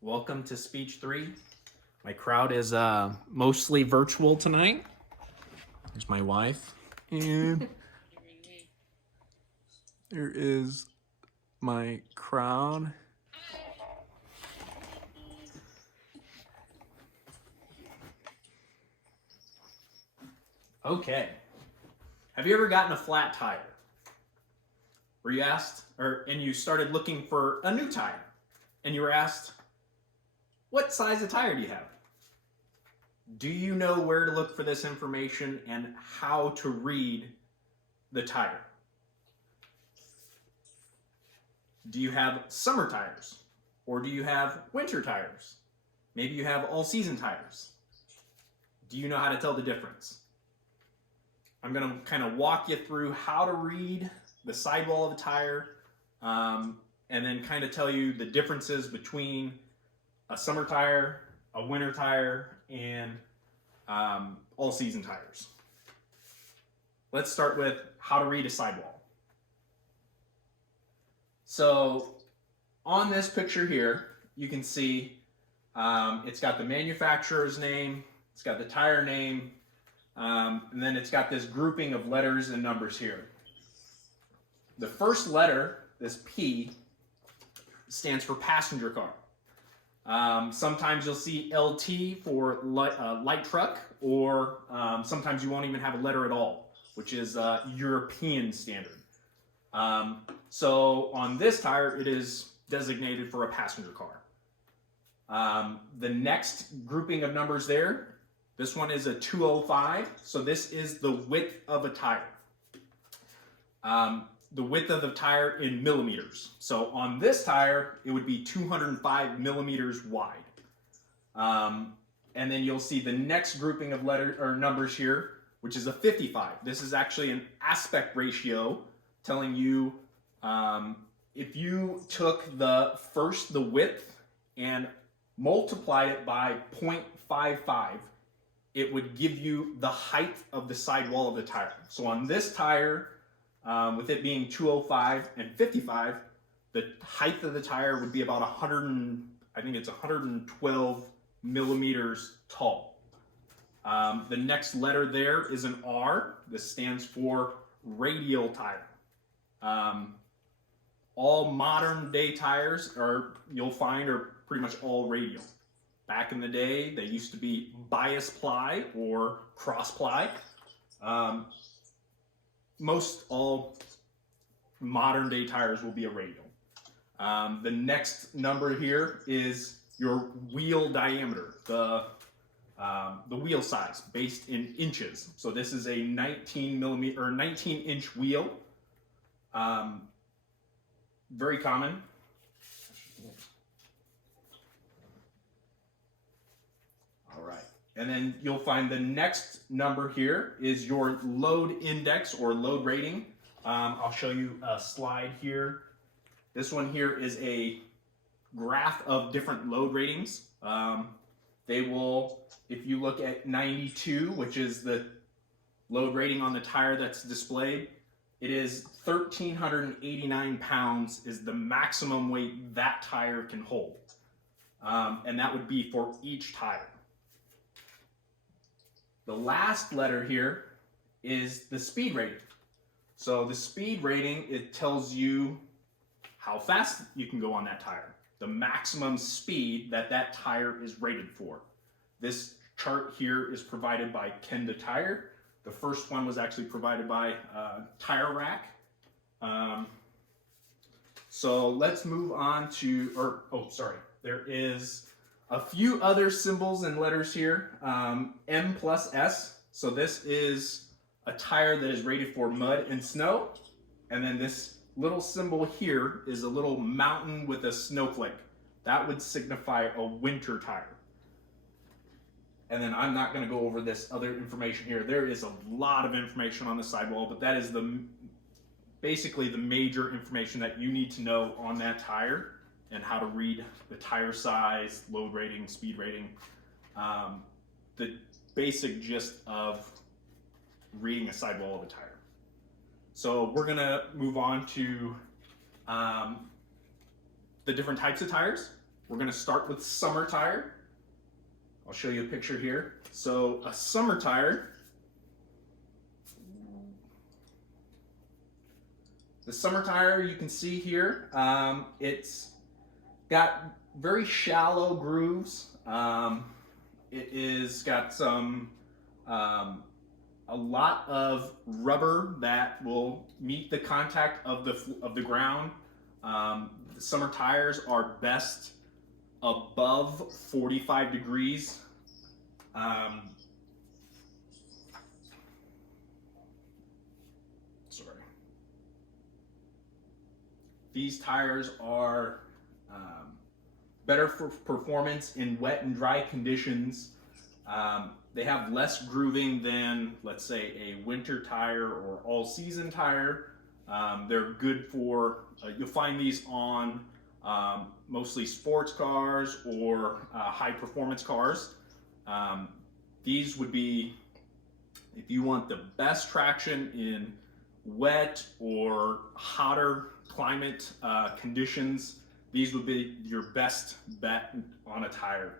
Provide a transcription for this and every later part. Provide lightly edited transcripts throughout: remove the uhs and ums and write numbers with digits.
Welcome to Speech 3. My crowd is mostly virtual tonight. There's my wife. And there is my crowd. Okay. Have you ever gotten a flat tire? Were you asked, and you started looking for a new tire, and you were asked, what size of tire do you have? Do you know where to look for this information and how to read the tire? Do you have summer tires? Or do you have winter tires? Maybe you have all-season tires. Do you know how to tell the difference? I'm going to kind of walk you through how to read the sidewall of a tire, and then kind of tell you the differences between a summer tire, a winter tire, and all-season tires. Let's start with how to read a sidewall. So on this picture here, you can see it's got the manufacturer's name, it's got the tire name, and then it's got this grouping of letters and numbers here. The first letter, this P, stands for passenger car. Sometimes you'll see LT for light truck, or sometimes you won't even have a letter at all, which is European standard. So on this tire, it is designated for a passenger car. The next grouping of numbers there, this one is a 205, so this is the width of a tire. The width of the tire in millimeters. So on this tire, it would be 205 millimeters wide. And then you'll see the next grouping of letters or numbers here, which is a 55. This is actually an aspect ratio telling you if you took the width and multiplied it by 0.55, it would give you the height of the sidewall of the tire. So on this tire, with it being 205 and 55, the height of the tire would be about 112 millimeters tall. The next letter there is an R. This stands for radial tire. All modern day tires you'll find are pretty much all radial. Back in the day, they used to be bias ply or cross ply. Most all modern day tires will be a radial. The next number here is your wheel diameter, the wheel size based in inches. So this is a 19-inch wheel. Very common. All right. And then you'll find the next number here is your load index or load rating. I'll show you a slide here. This one here is a graph of different load ratings. They will, if you look at 92, which is the load rating on the tire that's displayed, it is 1,389 pounds is the maximum weight that tire can hold. And that would be for each tire. The last letter here is the speed rating. So the speed rating, it tells you how fast you can go on that tire, the maximum speed that that tire is rated for. This chart here is provided by Kenda Tire. The first one was actually provided by Tire Rack. So let's move on to, there is a few other symbols and letters here. M plus S. So this is a tire that is rated for mud and snow. And then this little symbol here is a little mountain with a snowflake. That would signify a winter tire. And then I'm not going to go over this other information here. There is a lot of information on the sidewall, but that is basically the major information that you need to know on that tire and how to read the tire size, load rating, speed rating, the basic gist of reading a sidewall of a tire. So we're gonna move on to the different types of tires. We're going to start with summer tire. I'll show you a picture here. So a summer tire, the summer tire you can see here, it's got very shallow grooves. It is got some a lot of rubber that will meet the contact of the ground. The summer tires are best above 45 degrees. Sorry. These tires are better for performance in wet and dry conditions. They have less grooving than, let's say, a winter tire or all-season tire. They're good for, you'll find these on mostly sports cars or high-performance cars. These would be, if you want the best traction in wet or hotter climate conditions, these would be your best bet on a tire.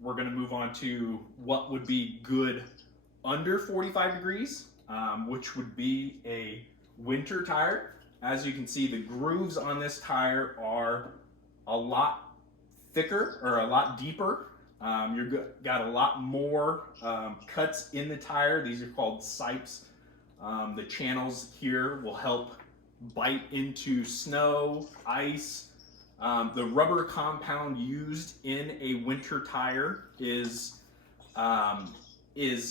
We're going to move on to what would be good under 45 degrees, which would be a winter tire. As you can see, the grooves on this tire are a lot thicker or a lot deeper. You've got a lot more cuts in the tire. These are called sipes. The channels here will help bite into snow, ice. The rubber compound used in a winter tire is a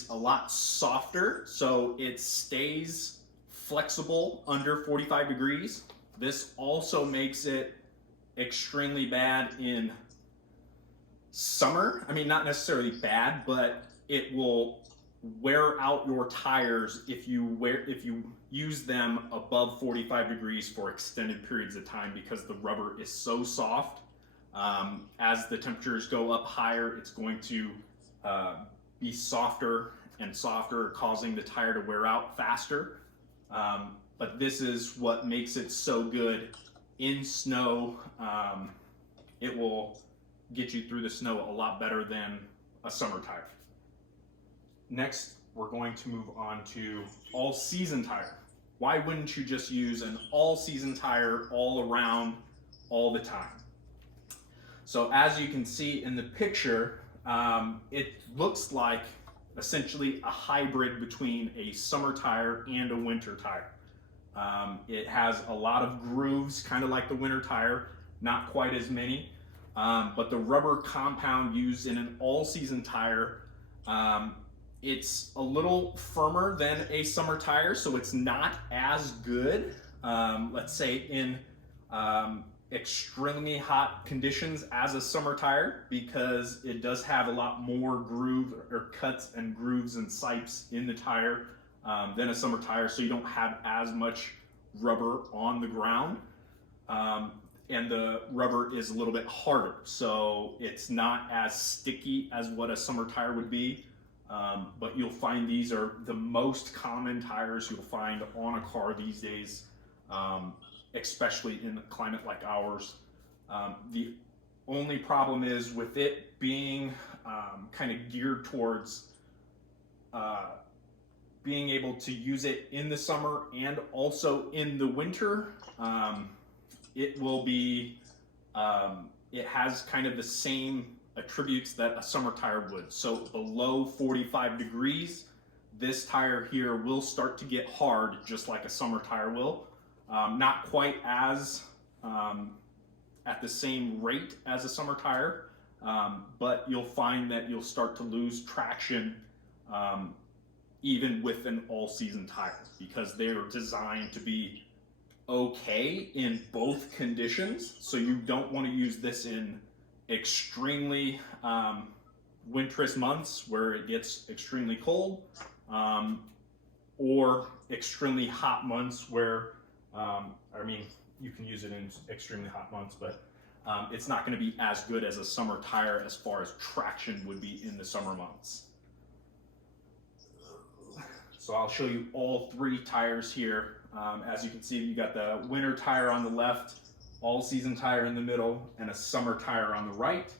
lot softer, so it stays flexible under 45 degrees. This also makes it extremely bad in summer. I mean, not necessarily bad, but it will wear out your tires if you use them above 45 degrees for extended periods of time, because the rubber is so soft. As the temperatures go up higher, it's going to be softer and softer, causing the tire to wear out faster. But this is what makes it so good in snow. It will get you through the snow a lot better than a summer tire. Next, we're going to move on to all-season tire. Why wouldn't you just use an all-season tire all around, all the time? So as you can see in the picture, it looks like essentially a hybrid between a summer tire and a winter tire. It has a lot of grooves, kind of like the winter tire, not quite as many, but the rubber compound used in an all-season tire, it's a little firmer than a summer tire, so it's not as good, let's say, in extremely hot conditions as a summer tire, because it does have a lot more groove or cuts and grooves and sipes in the tire than a summer tire, so you don't have as much rubber on the ground. And the rubber is a little bit harder, so it's not as sticky as what a summer tire would be. But you'll find these are the most common tires you'll find on a car these days, especially in a climate like ours. The only problem is with it being kind of geared towards being able to use it in the summer and also in the winter. It will be, it has kind of the same attributes that a summer tire would. So below 45 degrees, this tire here will start to get hard, just like a summer tire will. Not quite as at the same rate as a summer tire, but you'll find that you'll start to lose traction even with an all-season tire, because they're designed to be okay in both conditions. So you don't want to use this in extremely winterous months where it gets extremely cold, or extremely hot months where, I mean, you can use it in extremely hot months, but it's not going to be as good as a summer tire as far as traction would be in the summer months. So I'll show you all three tires here. As you can see, you got the winter tire on the left, all-season tire in the middle and a summer tire on the right.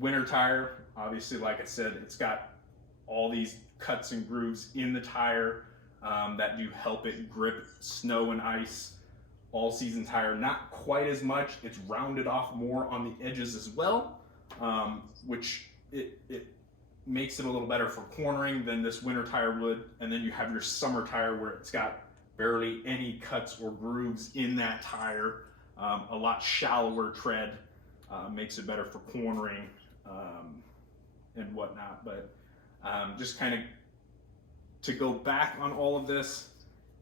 Winter tire, obviously, like I said, it's got all these cuts and grooves in the tire that do help it grip snow and ice. All-season tire, not quite as much. It's rounded off more on the edges as well, which it makes it a little better for cornering than this winter tire would. And then you have your summer tire where it's got barely any cuts or grooves in that tire. A lot shallower tread, makes it better for cornering and whatnot. But just kind of to go back on all of this,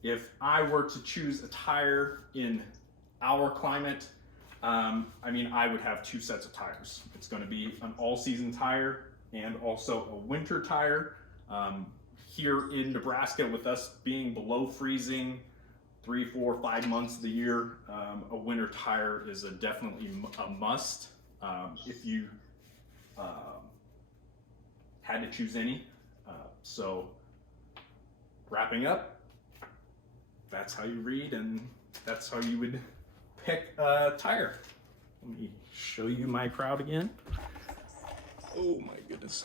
if I were to choose a tire in our climate, I mean, I would have 2 sets of tires. It's going to be an all-season tire and also a winter tire. Here in Nebraska, with us being below freezing 3, 4, 5 months of the year, a winter tire is definitely a must if you had to choose any. So wrapping up, that's how you read and that's how you would pick a tire. Let me show you my crowd again. Oh my goodness.